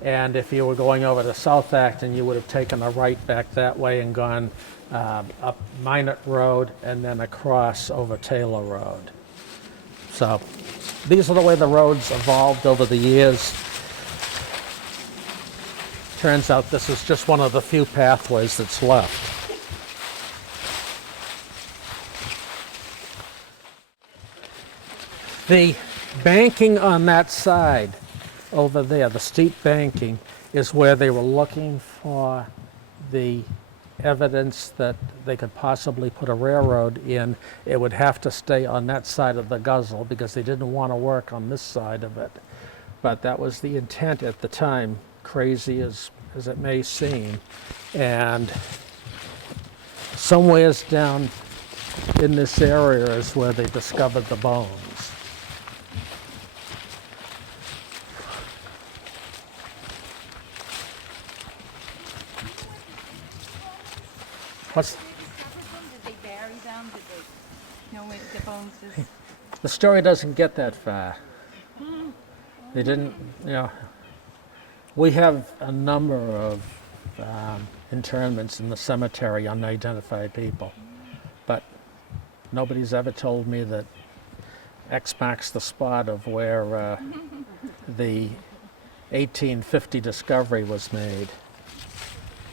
and if you were going over to South Acton you would have taken a right back that way and gone up Minot Road and then across over Taylor Road. So these are the way the roads evolved over the years. Turns out this is just one of the few pathways that's left. The banking on that side over there, the steep banking, is where they were looking for the evidence that they could possibly put a railroad in. It would have to stay on that side of the Guzzle because they didn't want to work on this side of it. But that was the intent at the time, crazy as it may seem. And somewheres down in this area is where they discovered the bones. What's Did they bury them? Did they know where the bones is? the story doesn't get that far. They didn't, we have a number of internments in the cemetery, unidentified people, but nobody's ever told me that X marks the spot of where the 1850 discovery was made.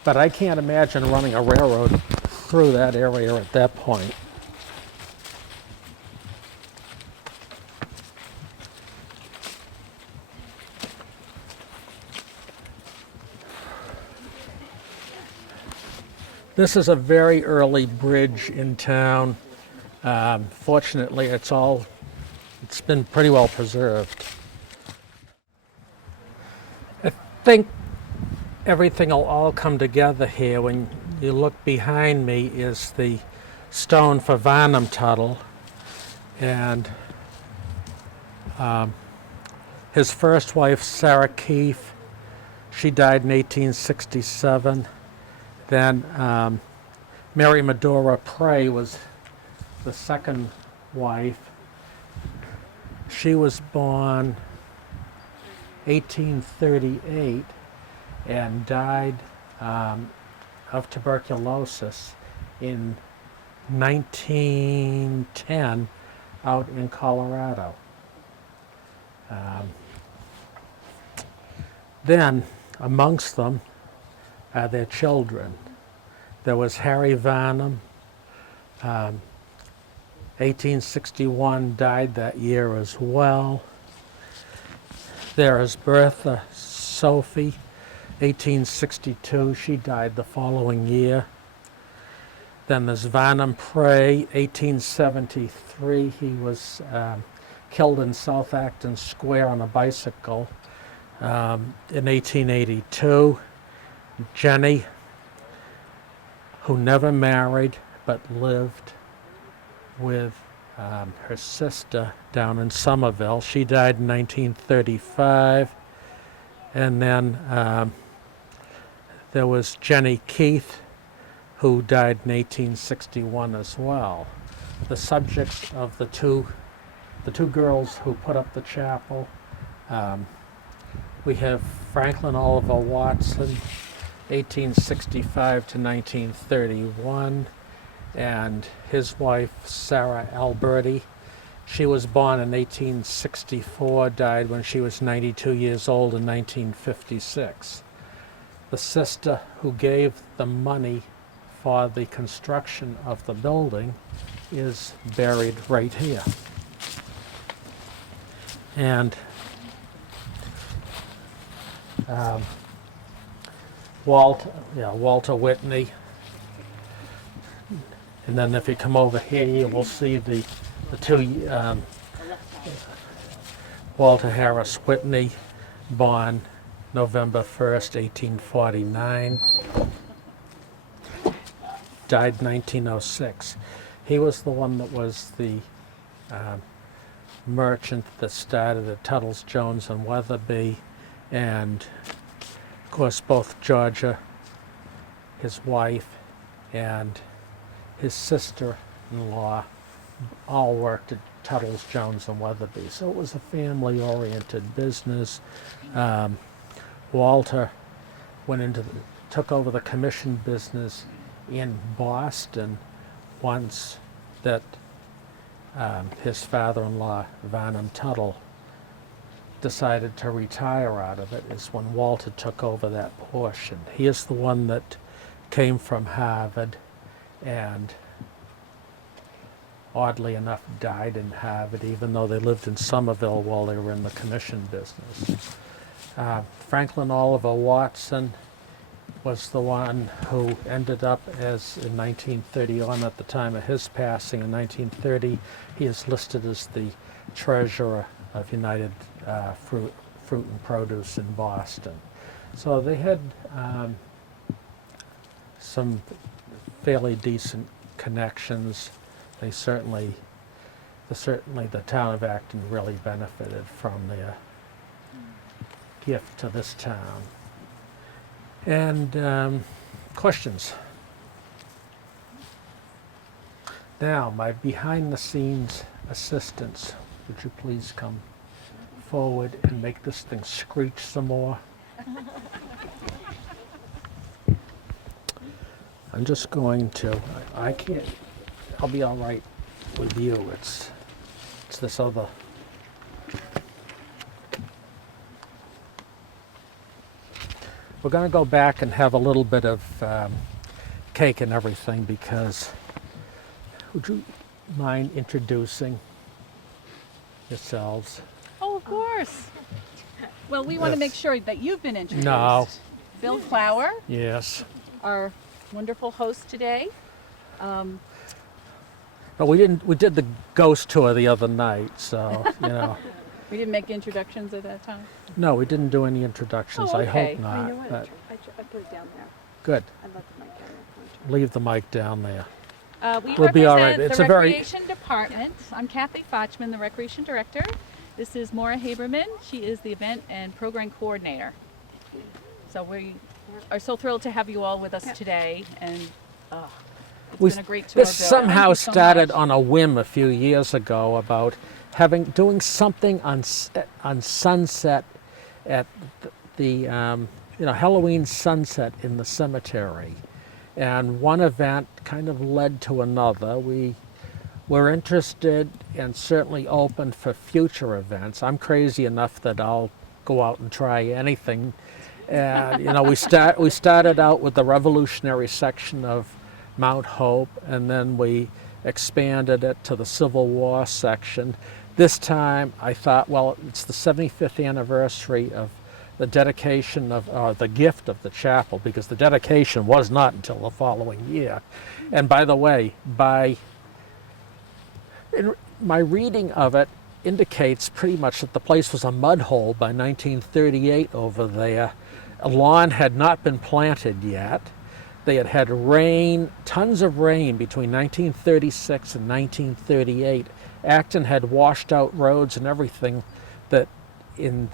But I can't imagine running a railroad through that area at that point. This is a very early bridge in town. Fortunately, it's been pretty well preserved. I think everything will all come together here. When you look behind me is the stone for Varnum Tuttle, and His first wife, Sarah Keefe, she died in 1867. Then Mary Medora Prey was the second wife. She was born 1838 and died of tuberculosis in 1910 out in Colorado. Then, amongst them are their children. There was Harry Varnum, 1861, died that year as well. There is Bertha Sophie, 1862, she died the following year. Then there's Varnum Prey, 1873, he was killed in South Acton Square on a bicycle. In 1882, Jenny, who never married but lived with her sister down in Somerville. She died in 1935. And then there was Jenny Keith, who died in 1861 as well. The subjects of the two girls who put up the chapel, we have Franklin Oliver Watson, 1865 to 1931, and his wife, Sarah Alberti. She was born in 1864, died when she was 92 years old in 1956. The sister who gave the money for the construction of the building is buried right here. And Walter Whitney. And then if you come over here, you will see the two, Walter Harris Whitney, born November 1st, 1849, died 1906. He was the one that was the merchant that started at Tuttle's, Jones and Weatherby, and of course both Georgia, his wife, and his sister-in-law all worked at Tuttle's, Jones and Weatherby. So it was a family-oriented business. Walter took over the commission business in Boston once that his father-in-law, Varnum Tuttle, decided to retire out of it, is when Walter took over that portion. He is the one that came from Harvard and oddly enough died in Harvard, even though they lived in Somerville while they were in the commission business. Franklin Oliver Watson was the one who ended up as, in 1931, at the time of his passing in 1930, he is listed as the treasurer of United Fruit and Produce in Boston. So they had some fairly decent connections. The town of Acton really benefited from their gift to this town. And questions? Now, my behind-the-scenes assistants, would you please come forward and make this thing screech some more? I'm just going to, I can't, I'll be all right with you. It's this other. We're going to go back and have a little bit of cake and everything, because would you mind introducing yourselves? Oh, of course. Well, we want to make sure that you've been introduced. No. Bill Flower, Yes. our wonderful host today. But we did the ghost tour the other night, so, you know. We didn't make introductions at that time. No, we didn't do any introductions. Oh, I okay. hope not. You know what? But I put it down there. good. I left my camera. Leave the mic down there. We We'll be all represent right. It's the a very- Recreation Department. I'm Kathy Fochman, the Recreation Director, This is Maura Haberman. She is the event and program coordinator. So we are so thrilled to have you all with us today, and it's been a great tour. This Bill. somehow Thank you so started much. on a whim a few years ago about doing something on Sunset at the Halloween sunset in the cemetery, and one event kind of led to another. We were interested and certainly open for future events. I'm crazy enough that I'll go out and try anything. And we started out with the revolutionary section of Mount Hope, and then we expanded it to the Civil War section. This time I thought, well, it's the 75th anniversary of the dedication of the gift of the chapel, because the dedication was not until the following year. And by the way, my reading of it indicates pretty much that the place was a mud hole by 1938 over there. A lawn had not been planted yet. They had had rain, tons of rain between 1936 and 1938. Acton had washed out roads and everything that in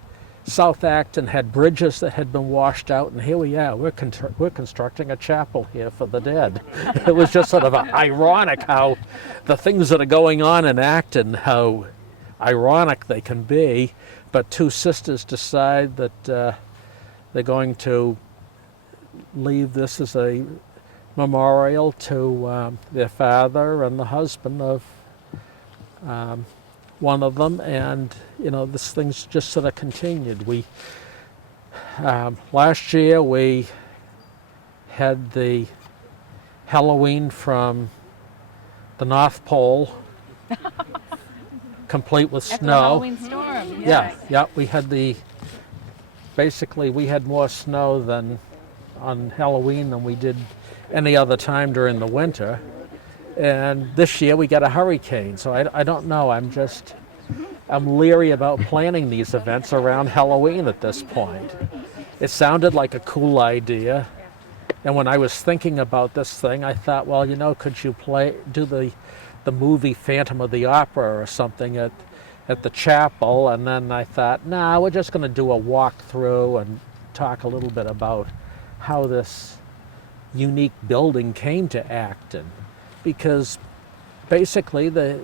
South Acton had bridges that had been washed out, and here we are. We're constructing a chapel here for the dead. It was just sort of ironic how the things that are going on in Acton, how ironic they can be. But two sisters decide that they're going to leave this as a memorial to their father and the husband of one of them, and this thing's just sort of continued. We last year we had the Halloween from the North Pole, complete with After the snow. Halloween storm. Yes. Yeah. We had we had more snow than on Halloween than we did any other time during the winter. And this year we got a hurricane, so I don't know. I'm leery about planning these events around Halloween at this point. It sounded like a cool idea, and when I was thinking about this thing, I thought, well, could you do the movie Phantom of the Opera or something at the chapel? And then I thought, nah, we're just going to do a walkthrough and talk a little bit about how this unique building came to Acton. Because basically the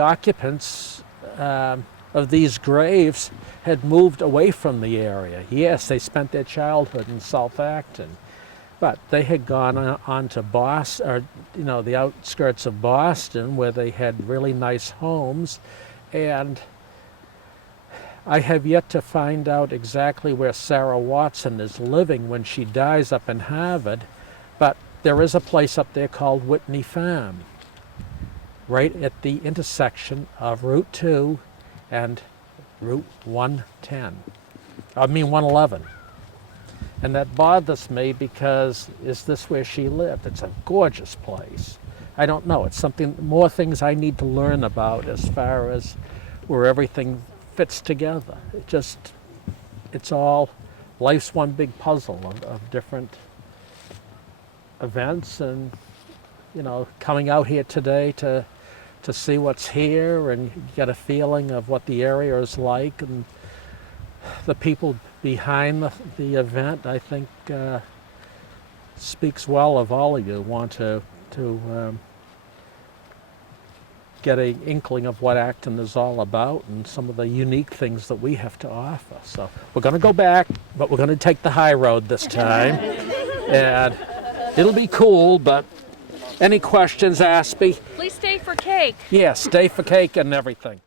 occupants of these graves had moved away from the area. Yes, they spent their childhood in South Acton, but they had gone on to Boston, or the outskirts of Boston, where they had really nice homes. And I have yet to find out exactly where Sarah Watson is living when she dies up in Harvard, but there is a place up there called Whitney Farm, right at the intersection of Route 2 and Route 111. And that bothers me because, is this where she lived? It's a gorgeous place. I don't know. It's more things I need to learn about as far as where everything fits together. It's all, life's one big puzzle of different events, and coming out here today to see what's here and get a feeling of what the area is like and the people behind the event, I think speaks well of all of you want to get an inkling of what Acton is all about and some of the unique things that we have to offer. So we're going to go back, but we're going to take the high road this time. And it'll be cool, but any questions, ask me. Please stay for cake. Yeah, stay for cake and everything.